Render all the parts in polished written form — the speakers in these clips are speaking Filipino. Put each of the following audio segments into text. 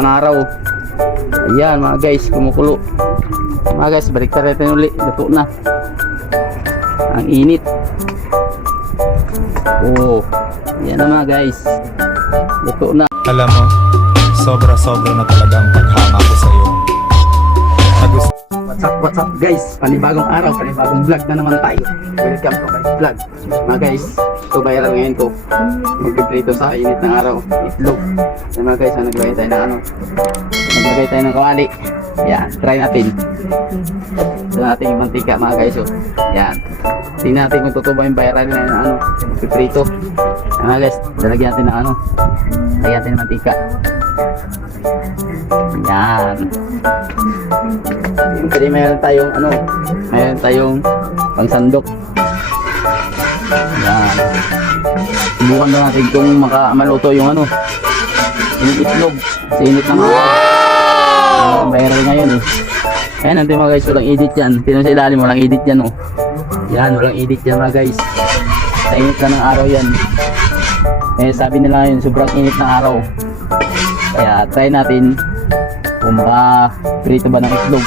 ng araw. Ayan mga guys, kumukulo. Mga guys, balik natin ulit. Luto na. Ang init. Oh, yan na mga guys. Luto na. Alam mo, sobra-sobra na talaga ang paghanga ko sa iyo. What's up guys? Panibagong araw, panibagong vlog na naman tayo. Welcome to my vlog. Mga guys, ito viral ngayon to. Magpiprito sa init ng araw. Itlog. Yan mga guys, naglagay tayo ng naglagay tayo ng kawali. Yan, try natin. Ito natin yung mantika mga guys. Oh. Yan. Tingnan natin kung totoo ba yung viral na yun, magpiprito. Yan mga guys, lalagyan natin ng lagyan natin ng mantika. Yan. Siyempre mayroon tayong pangsandok. Yan. Subukan na natin kung maluto yung yung itlog. Kasi init na mga viral ngayon eh. Ayan natin mga guys, walang edit yan. Tingnan sa ilalim, walang edit yan oh. Yan, walang edit yan mga guys. Sa init na ng araw yan. Eh sabi nila yun, sobrang init ng araw. Kaya try natin kung makaprito ba ng itlog.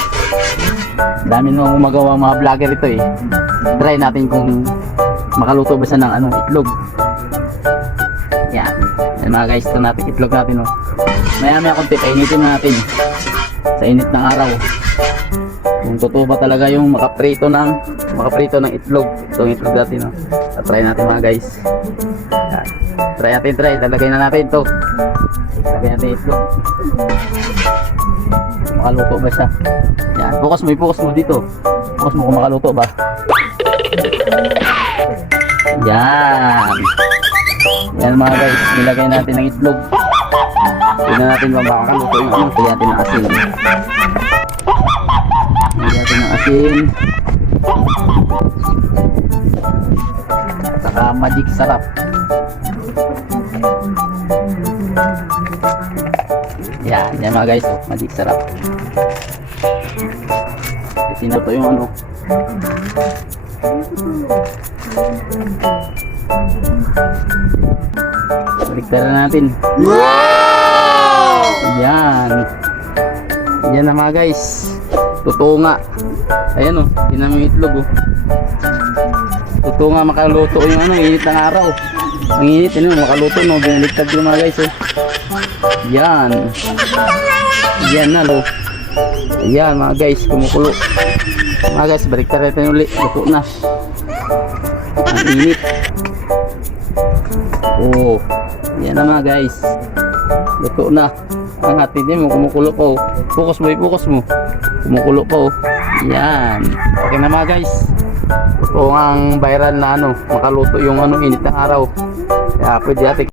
Dami nung gumagawa mga vlogger ito eh. Try natin kung makaluto ba siya ng itlog. Yan. Yan mga guys, ito natin itlog natin oh. Maya konti, painitin natin sa init ng araw. Kung totoo ba talaga yung makaprito ng itlog. Itong itlog natin oh. Try natin mga guys. Yan. Try. Lalagay na natin ito. Lagay natin itlog. Makaluto ba siya? Yan. Focus mo dito. Focus mo kung makaluto ba. Yan. Yan mga guys. Nilagay natin ng itlog. Tignan natin kung makakaluto yung Tignan natin ng asin. Tignan natin ng asin. Saka magic sarap. Yan mga guys, magic sarap. Sinuto yung baliktaran natin. Wow! Yan na mga guys. Totoo nga. Ayan oh, tinan mo yung itlog oh. Totoo nga makaluto yung init ng araw. Ang init, makaluto no, biniligtad yung mga guys oh. Yan na lo. Yan mga guys, kumukulo. Mga guys, baliktad natin ulit. Luto na. Ang init. Oh, yan na mga guys. Luto na. Ang hatid niya mo, kumukulo po. Focus mo. Kumukulo po. Yan. Okay na mga guys. Ito ang viral na makaluto yung init ng araw. Kaya pwede natin